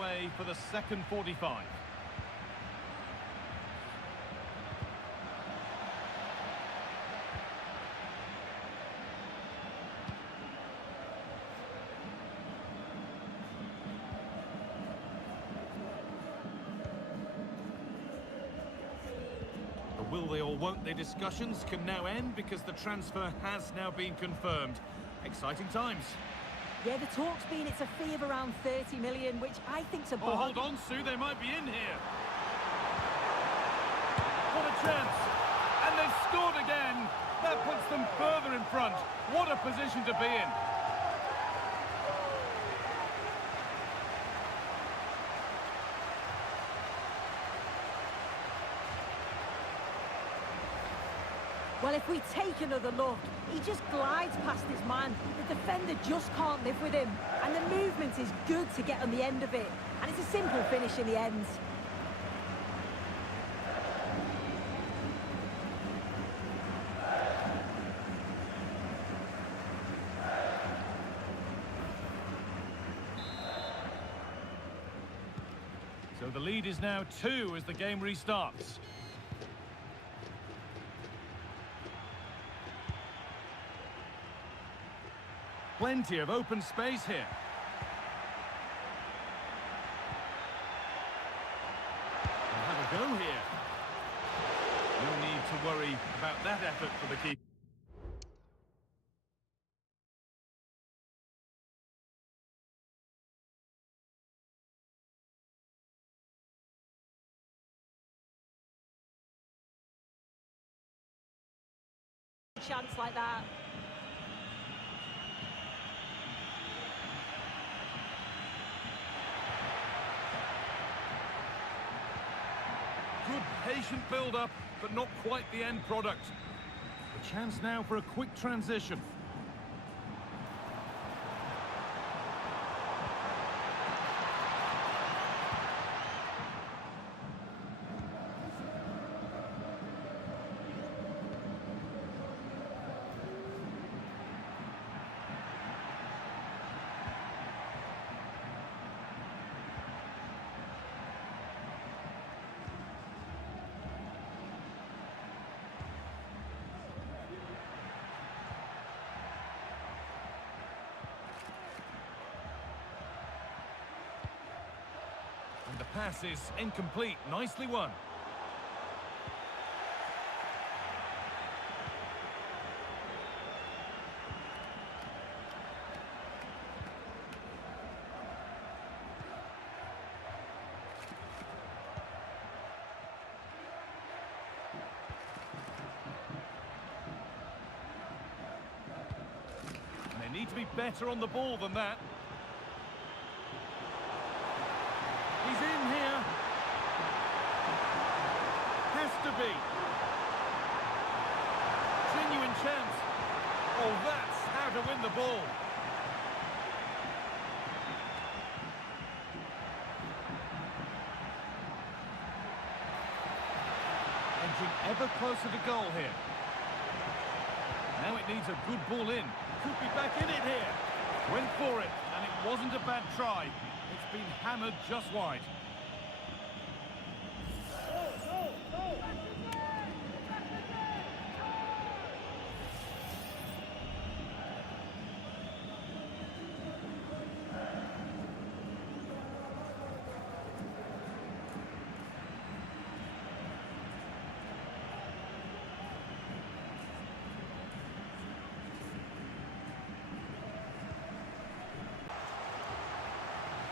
underway for the second 45. The will they or won't they discussions can now end because the transfer has now been confirmed. Exciting times. Yeah, the talk's been it's a fee of around 30 million, which I think's a Oh, hold on, Sue, they might be in here. What a chance. And they've scored again. That puts them further in front. What a position to be in. Well, if we take another look, he just glides past his man. The defender just can't live with him. And the movement is good to get on the end of it. And it's a simple finish in the end. So the lead is now 2 as the game restarts. Plenty of open space here. They'll have a go here. No need to worry about that effort for the keeper. Chance like that. Good patient build-up, but not quite the end product. A chance now for a quick transition. And the pass is incomplete. Nicely won. And they need to be better on the ball than that. He's in here. Has to be. Genuine chance. Oh, that's how to win the ball. Edging ever closer to goal here. Now it needs a good ball in. Could be back in it here. Went for it, and it wasn't a bad try. It's been hammered just wide.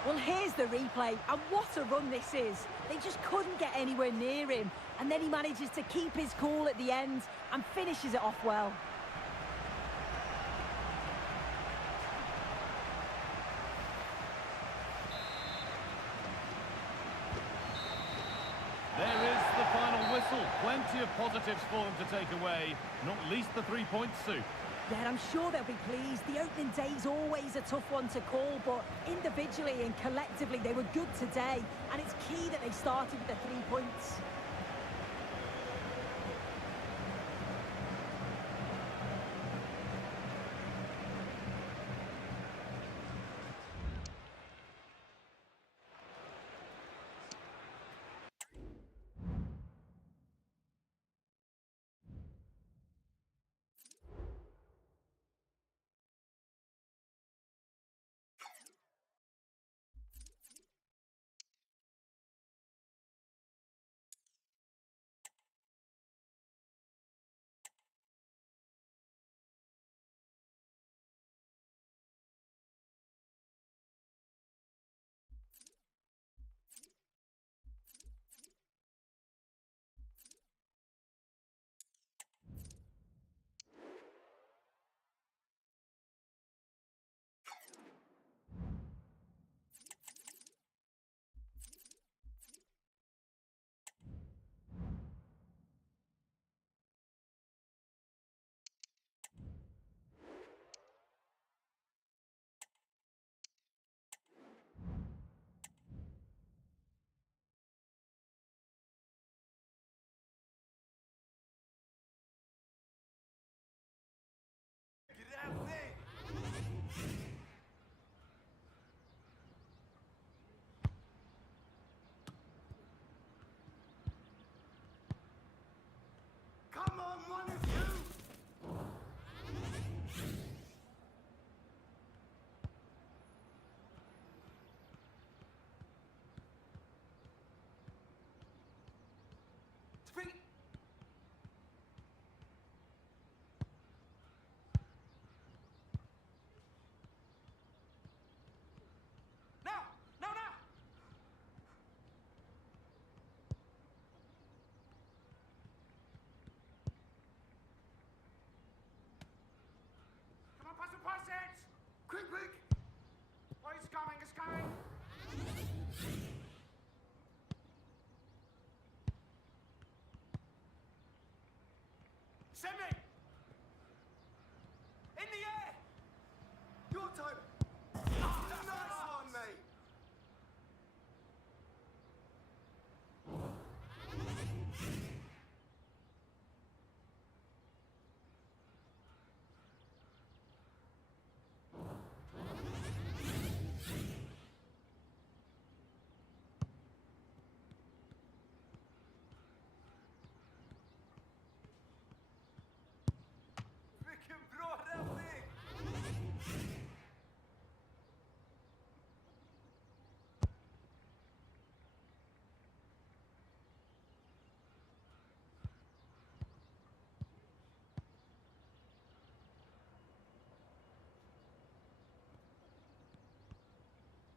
Well, here's the replay, and what a run this is. They just couldn't get anywhere near him, and then he manages to keep his cool at the end and finishes it off well. There is the final whistle. Plenty of positives for them to take away, not least the 3 points, Sue. Yeah, I'm sure they'll be pleased. The opening day's always a tough one to call, but individually and collectively they were good today, and it's key that they started with the 3 points. Semi! In the air! Your time. Nice one, mate. Vilken bra räddning!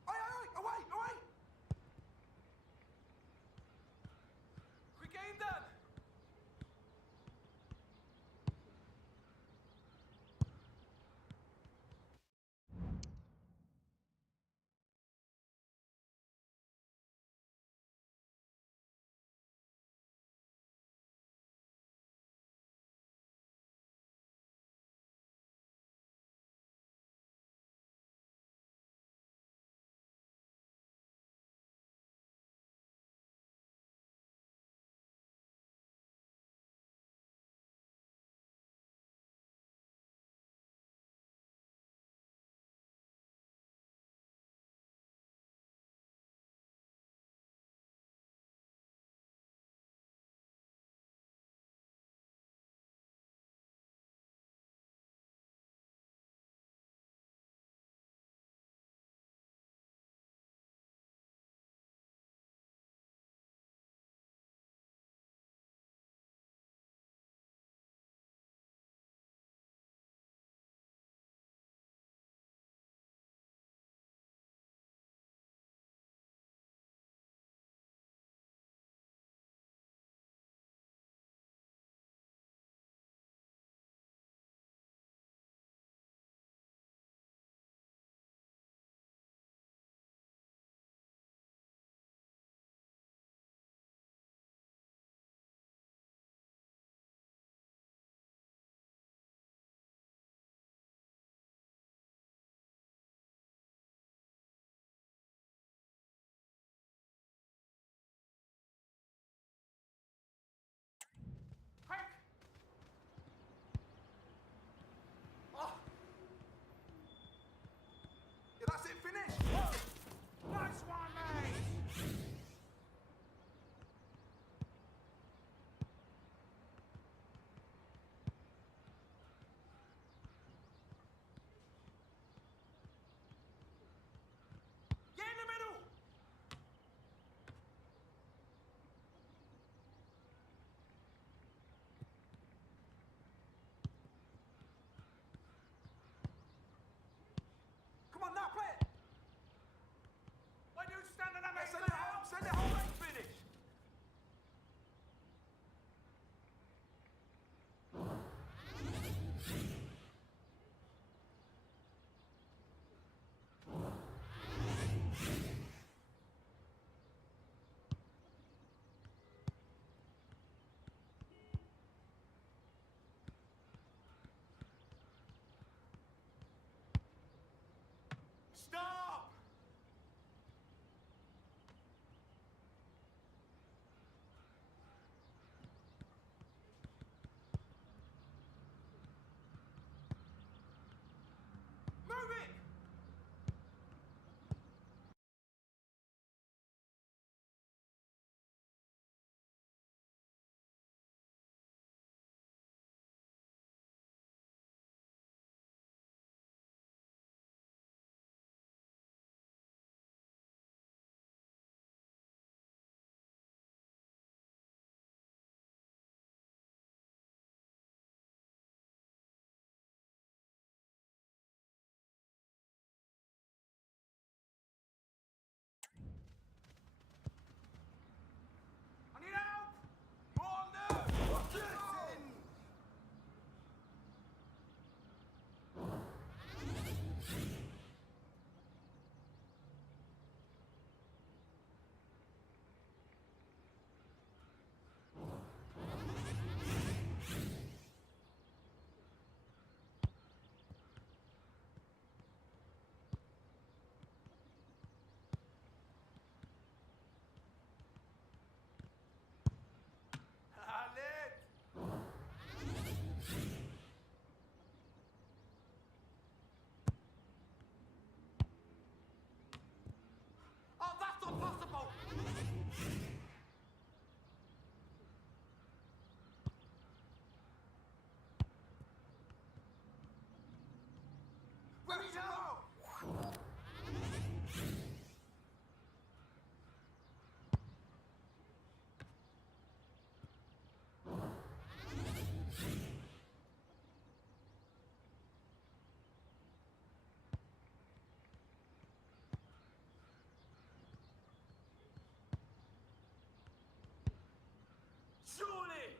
Oj, oj, oj, away, away. Skicka in den! Hank! Oh. Yeah, that's it, finish. Nice one, mate! Get in the middle! Come on, now play it. Why don't you stand on that, mate? Send it home, send it home. Finish! Stop! Move it! Ready to go! Surely!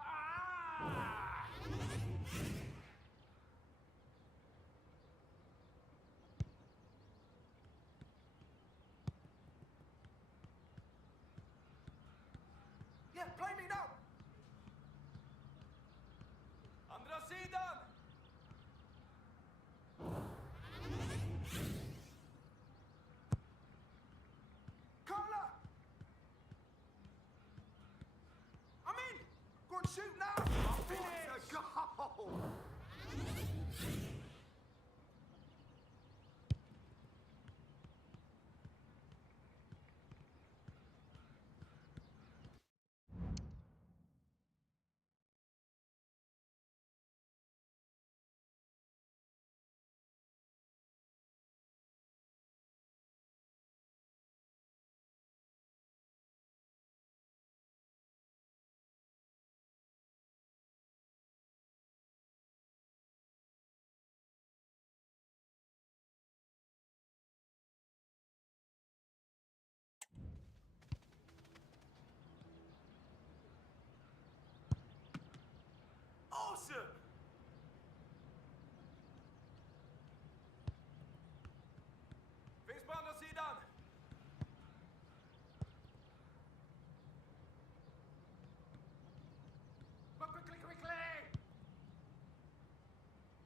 Ah! Yeah, play me now! Andra sidan! Carla! I'm in! Go and shoot now! What a goal! Awesome! Finns på andra sidan! But quickly, quickly!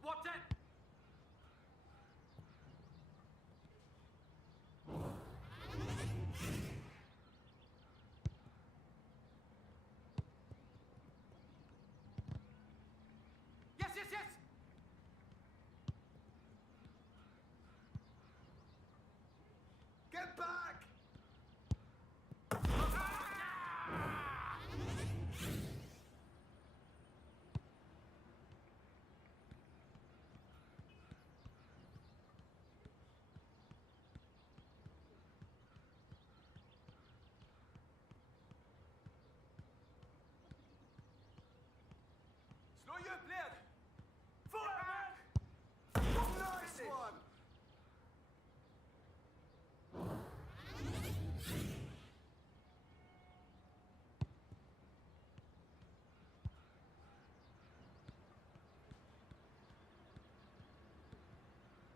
What's it? Yes, yes, yes! Get back! Slå djupled! Forward! Nice one!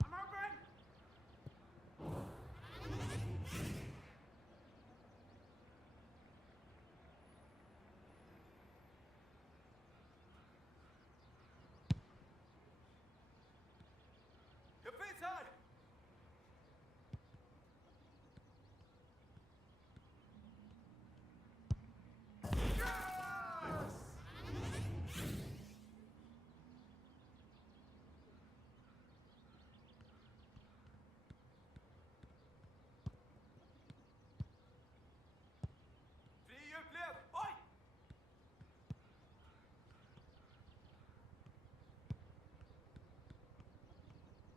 I'm open! Jag finns här! Fri djupled! Oj!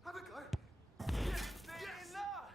Have a go! Stilla!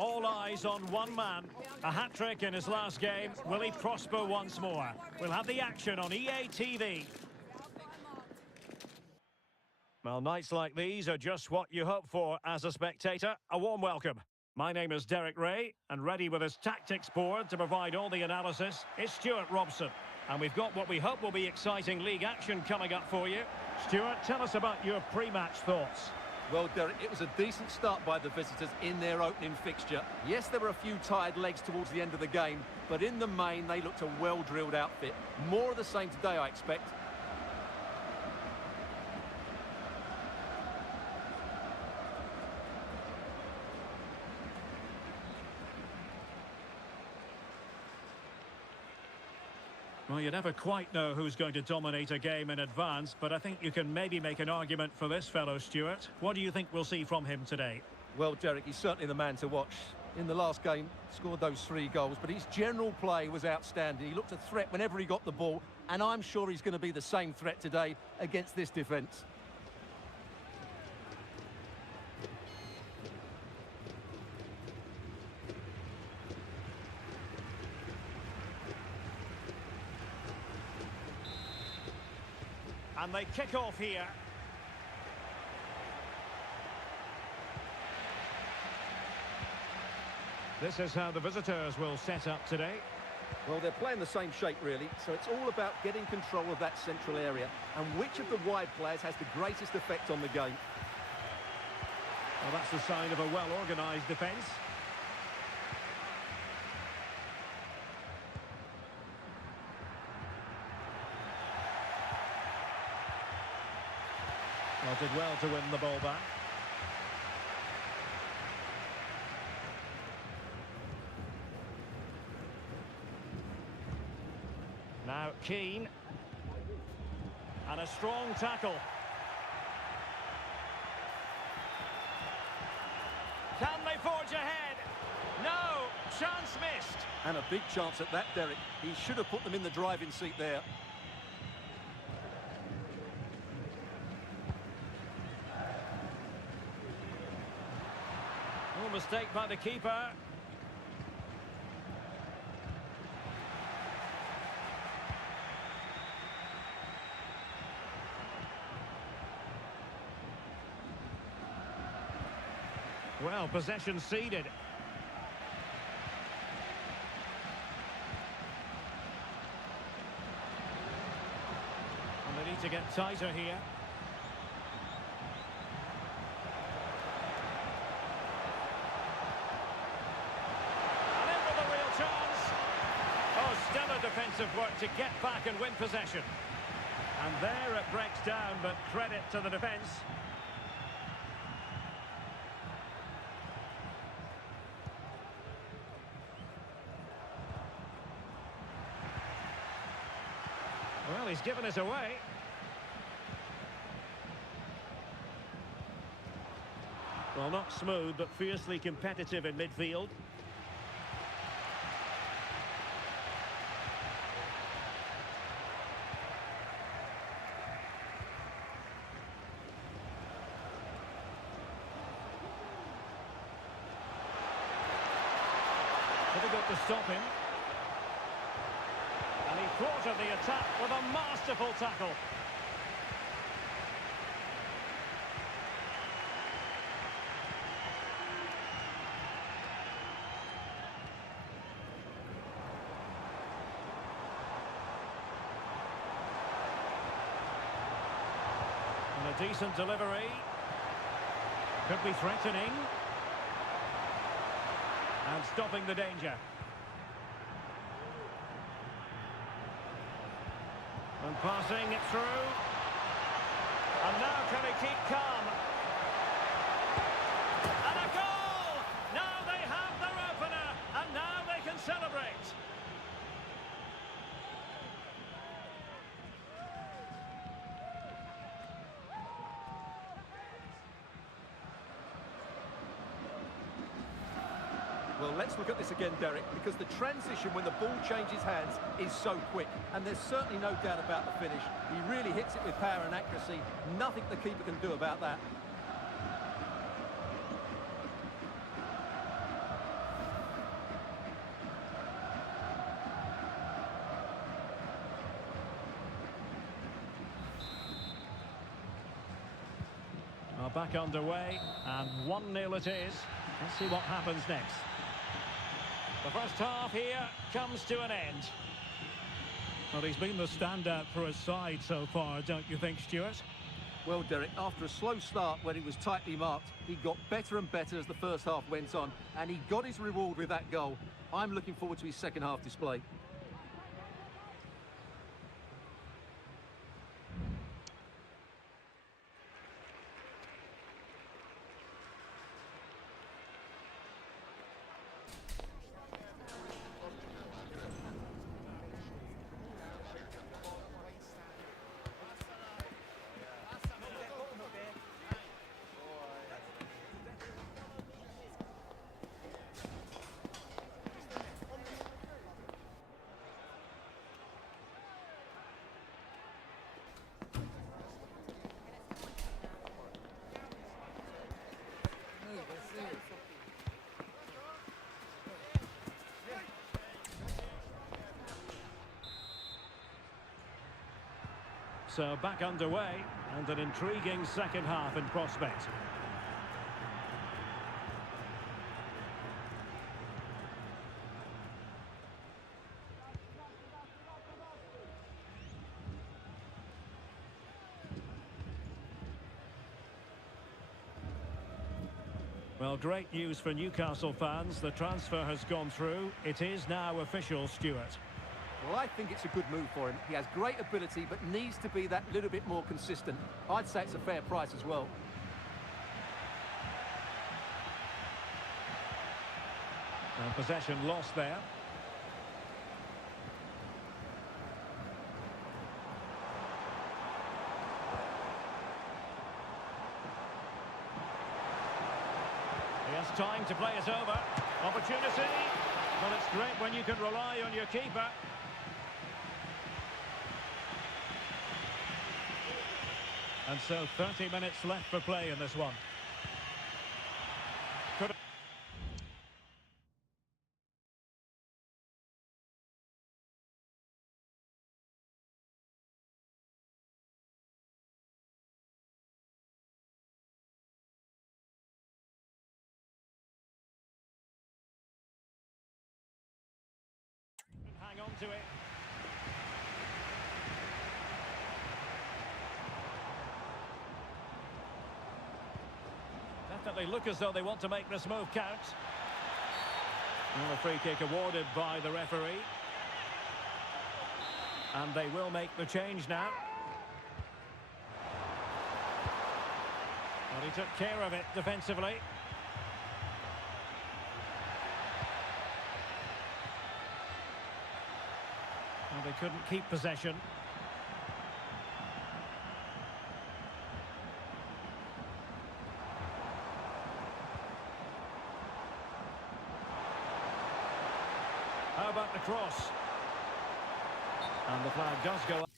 All eyes on one man. A hat-trick in his last game. Will he prosper once more? We'll have the action on EA TV. Well, nights like these are just what you hope for as a spectator. A warm welcome. My name is Derek Ray, and ready with his tactics board to provide all the analysis is Stuart Robson. And we've got what we hope will be exciting league action coming up for you. Stuart, tell us about your pre-match thoughts. Well, Derek, it was a decent start by the visitors in their opening fixture. Yes, there were a few tired legs towards the end of the game, but in the main, they looked a well-drilled outfit. More of the same today, I expect. Well, you never quite know who's going to dominate a game in advance, but I think you can maybe make an argument for this fellow, Stuart. What do you think we'll see from him today? Well, Derek, he's certainly the man to watch. In the last game, scored those 3 goals, but his general play was outstanding. He looked a threat whenever he got the ball, and I'm sure he's going to be the same threat today against this defence. And they kick off here. This is how the visitors will set up today. Well, they're playing the same shape, really, so it's all about getting control of that central area and which of the wide players has the greatest effect on the game. Well, that's the sign of a well-organised defence. Well, did well to win the ball back. Now Keane. And a strong tackle. Can they forge ahead? No, chance missed. And a big chance at that, Derek. He should have put them in the driving seat there. Oh, mistake by the keeper. Well, possession ceded. And they need to get tighter here. And in with a real chance. Oh, stellar defensive work to get back and win possession. And there it breaks down, but credit to the defence. Well, he's given us away. Well, not smooth, but fiercely competitive in midfield. Difficult to stop him. And he thwarted the attack with a masterful tackle. And a decent delivery. Could be threatening. And stopping the danger. And passing it through. And now can he keep calm? And a goal! Now they have their opener, and now they can celebrate. Well, let's look at this again, Derek, because the transition when the ball changes hands is so quick. And there's certainly no doubt about the finish. He really hits it with power and accuracy. Nothing the keeper can do about that. So back underway, and 1-0 it is. Let's see what happens next. The first half here comes to an end. Well, he's been the standout for his side so far, don't you think, Stuart? Well, Derek, after a slow start when he was tightly marked, he got better and better as the first half went on, and he got his reward with that goal. I'm looking forward to his second half display. So back underway, and an intriguing second half in prospect. Well, great news for Newcastle fans. The transfer has gone through. It is now official, Stuart. Well, I think it's a good move for him. He has great ability, but needs to be that little bit more consistent. I'd say it's a fair price as well. And possession lost there. He has time to play it over. Opportunity. Well, it's great when you can rely on your keeper. And so 30 minutes left for play in this one. Hang on to it. Definitely look as though they want to make this move count. And a free kick awarded by the referee. And they will make the change now. Well, he took care of it defensively. Well, they couldn't keep possession. How about the cross? And the flag does go up.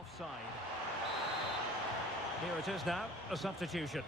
offside. Here it is now, a substitution.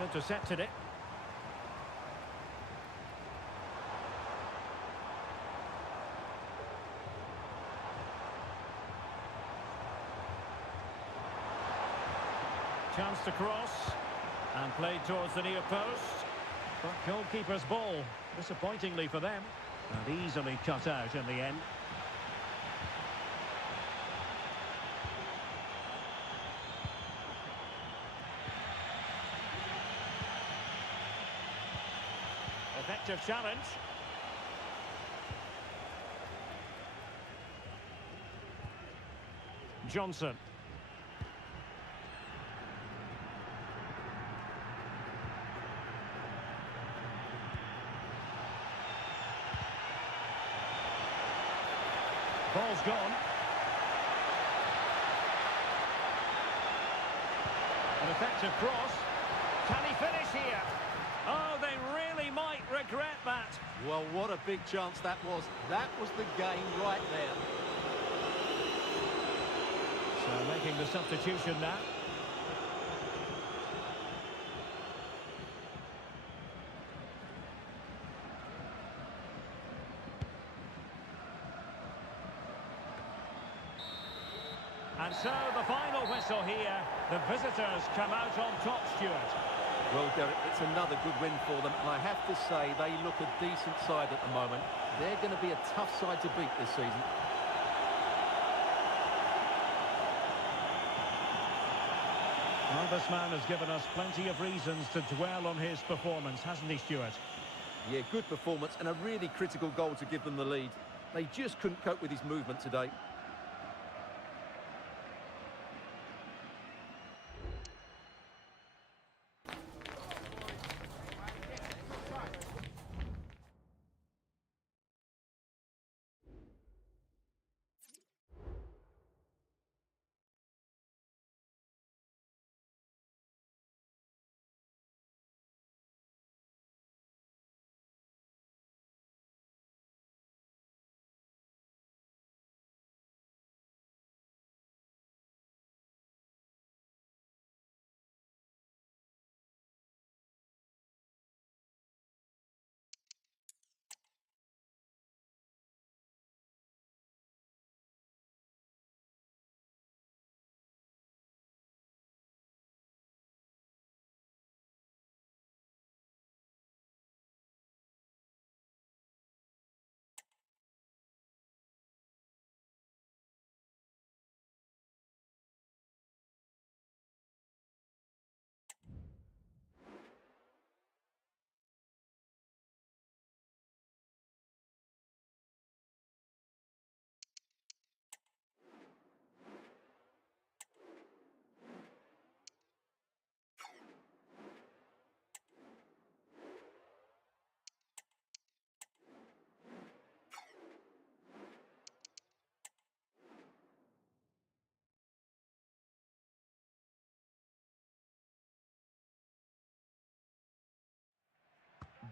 And intercepted it. Chance to cross. And played towards the near post. But goalkeeper's ball, disappointingly for them. And easily cut out in the end. Effective challenge. Johnson. Ball's gone. An effective cross. Can he finish here? Oh, they really might regret that. Well, what a big chance that was. That was the game right there. So making the substitution now. And so the final whistle here. The visitors come out on top, Stuart. Well, Derek, it's another good win for them, and I have to say they look a decent side at the moment. They're going to be a tough side to beat this season. Well, this man has given us plenty of reasons to dwell on his performance, hasn't he, Stuart? Yeah, good performance and a really critical goal to give them the lead. They just couldn't cope with his movement today.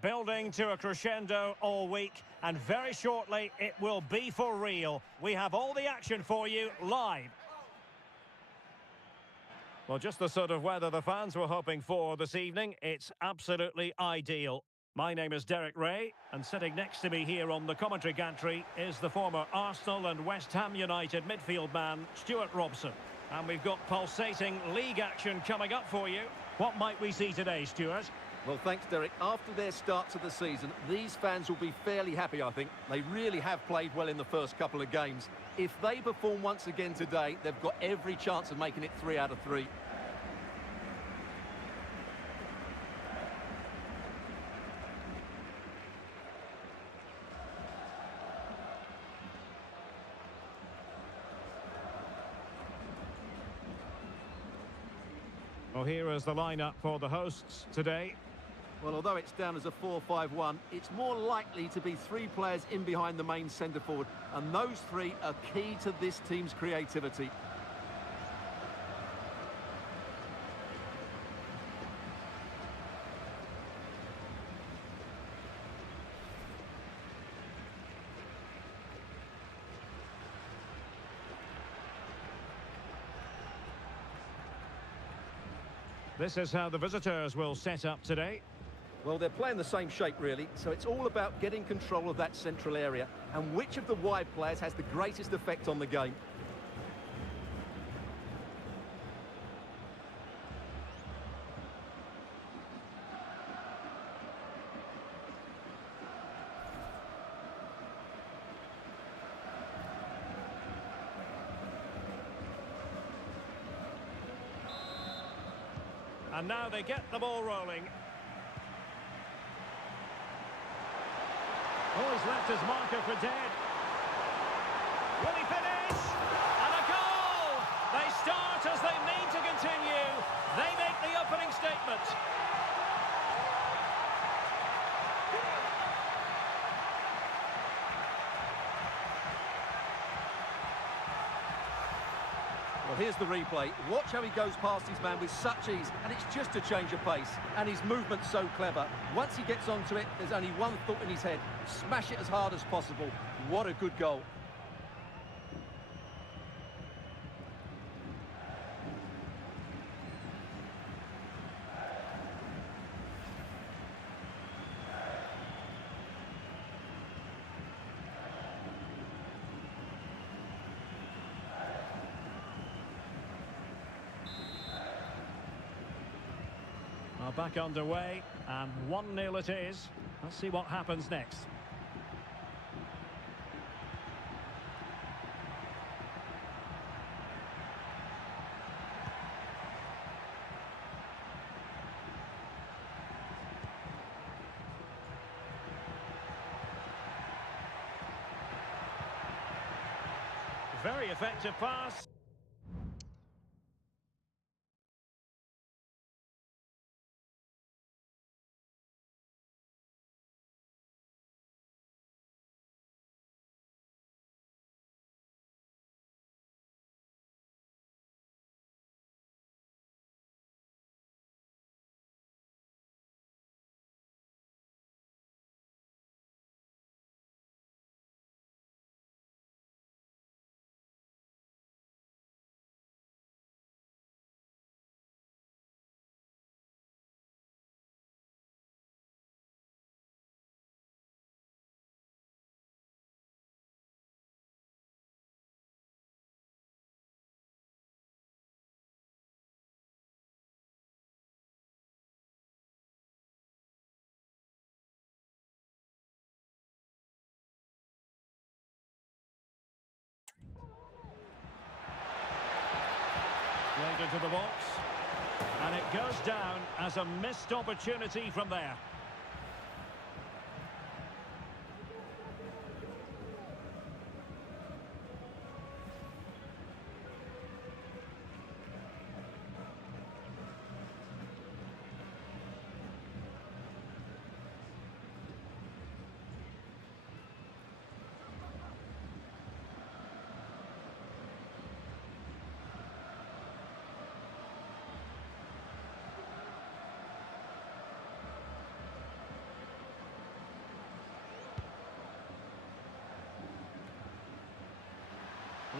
building to a crescendo all week, and very shortly it will be for real. We have all the action for you live. Well, just the sort of weather the fans were hoping for this evening. It's absolutely ideal. My name is Derek Ray, and sitting next to me here on the commentary gantry is the former Arsenal and West Ham United midfield man, Stuart Robson. And we've got pulsating league action coming up for you. What might we see today, Stuart? Well, thanks, Derek. After their start to the season, these fans will be fairly happy, I think. They really have played well in the first couple of games. If they perform once again today, they've got every chance of making it 3 out of 3. Well, here is the lineup for the hosts today. Well, although it's down as a 4-5-1, it's more likely to be 3 players in behind the main centre forward, and those 3 are key to this team's creativity. This is how the visitors will set up today. Well, they're playing the same shape, really, so it's all about getting control of that central area and which of the wide players has the greatest effect on the game. And now they get the ball rolling. Oh, he's left his marker for dead. Will he finish? And a goal! They start as they mean to continue. They make the opening statement. Well, here's the replay. Watch how he goes past his man with such ease, and it's just a change of pace. And his movement's so clever. Once he gets onto it, there's only one thought in his head. Smash it as hard as possible. What a good goal. Back underway, and 1-0 it is. Let's see what happens next. Very effective pass. Played into the box, and it goes down as a missed opportunity from there.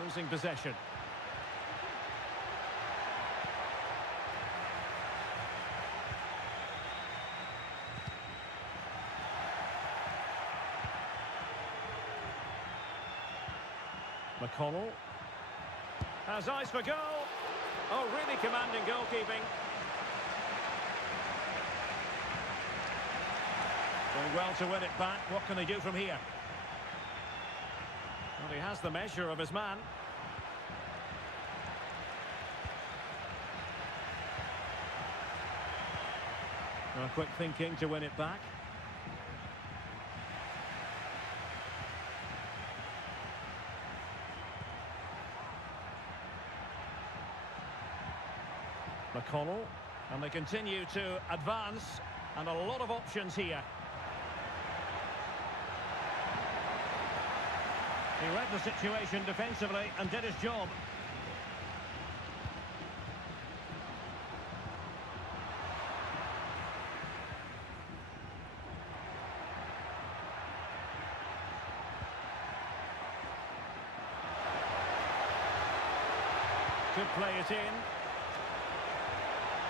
Losing possession. McConnell has eyes for goal. Oh, really commanding goalkeeping. Doing well to win it back. What can they do from here? Well, he has the measure of his man. Well, quick thinking to win it back. McConnell, and they continue to advance, and a lot of options here. He read the situation defensively and did his job. Could play it in.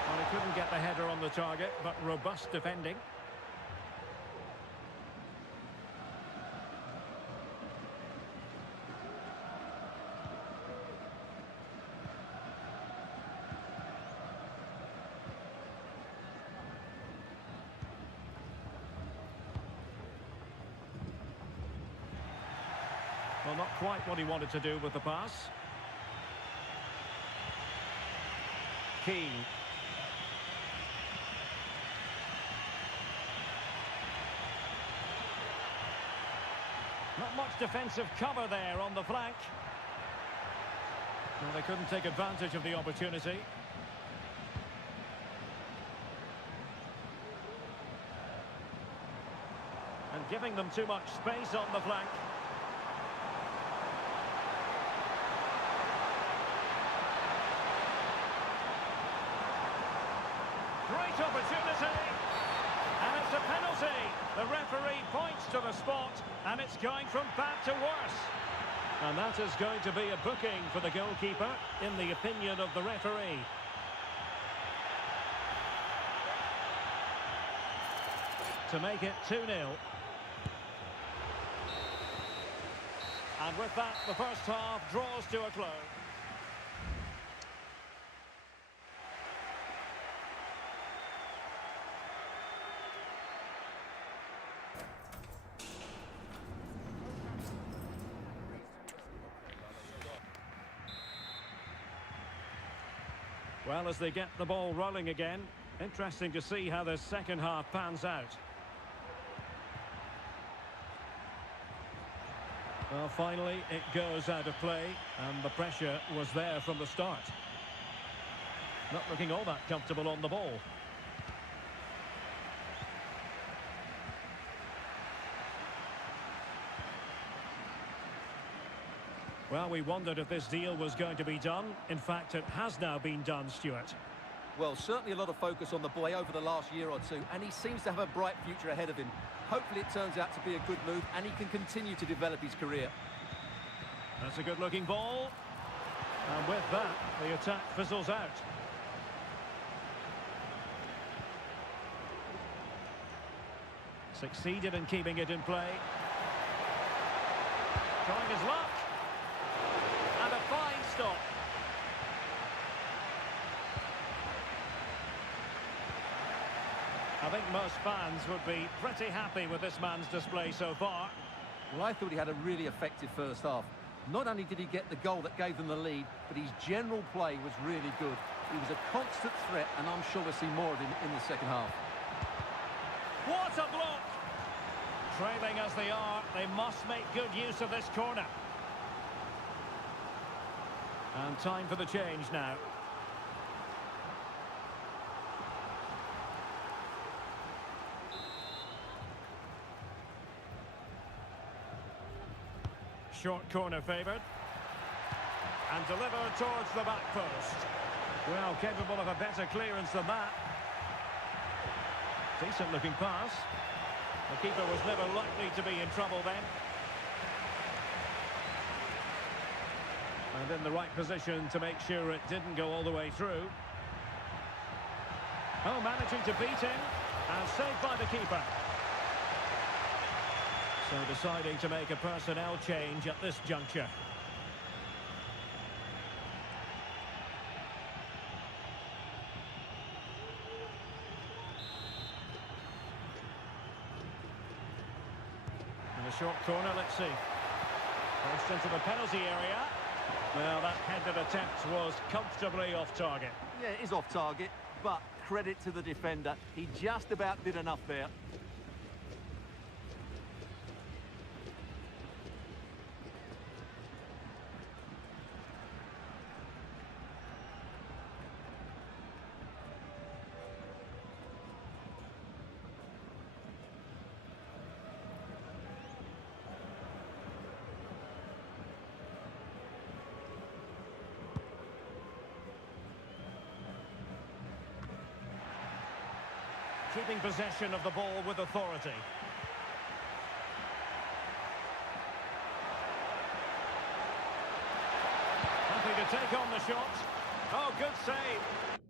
Well, he couldn't get the header on the target, but robust defending. Well, not quite what he wanted to do with the pass. Keane. Not much defensive cover there on the flank. Well, they couldn't take advantage of the opportunity. And giving them too much space on the flank. Great opportunity. And it's a penalty. The referee points to the spot, and it's going from bad to worse. And that is going to be a booking for the goalkeeper, in the opinion of the referee. To make it 2-0. And with that, the first half draws to a close. Well, as they get the ball rolling again, interesting to see how the second half pans out. Well, finally, it goes out of play, and the pressure was there from the start. Not looking all that comfortable on the ball. Well, we wondered if this deal was going to be done. In fact, it has now been done, Stuart. Well, certainly a lot of focus on the boy over the last year or two, and he seems to have a bright future ahead of him. Hopefully it turns out to be a good move, and he can continue to develop his career. That's a good-looking ball. And with that, the attack fizzles out. Succeeded in keeping it in play. Trying his luck. And a fine stop. I think most fans would be pretty happy with this man's display so far. Well, I thought he had a really effective first half. Not only did he get the goal that gave them the lead, but his general play was really good. He was a constant threat, and I'm sure we'll see more of him in the second half. What a block! Trailing as they are, they must make good use of this corner. And time for the change now. Short corner favoured. And delivered towards the back post. Well, capable of a better clearance than that. Decent looking pass. The keeper was never likely to be in trouble then. And in the right position to make sure it didn't go all the way through. Oh, managing to beat him. And saved by the keeper. So deciding to make a personnel change at this juncture. And a short corner, let's see. Pushed into the penalty area. Well, that headed attempt was comfortably off target. Yeah, it is off target, but credit to the defender. He just about did enough there. Keeping possession of the ball with authority. Happy to take on the shot. Oh, good save.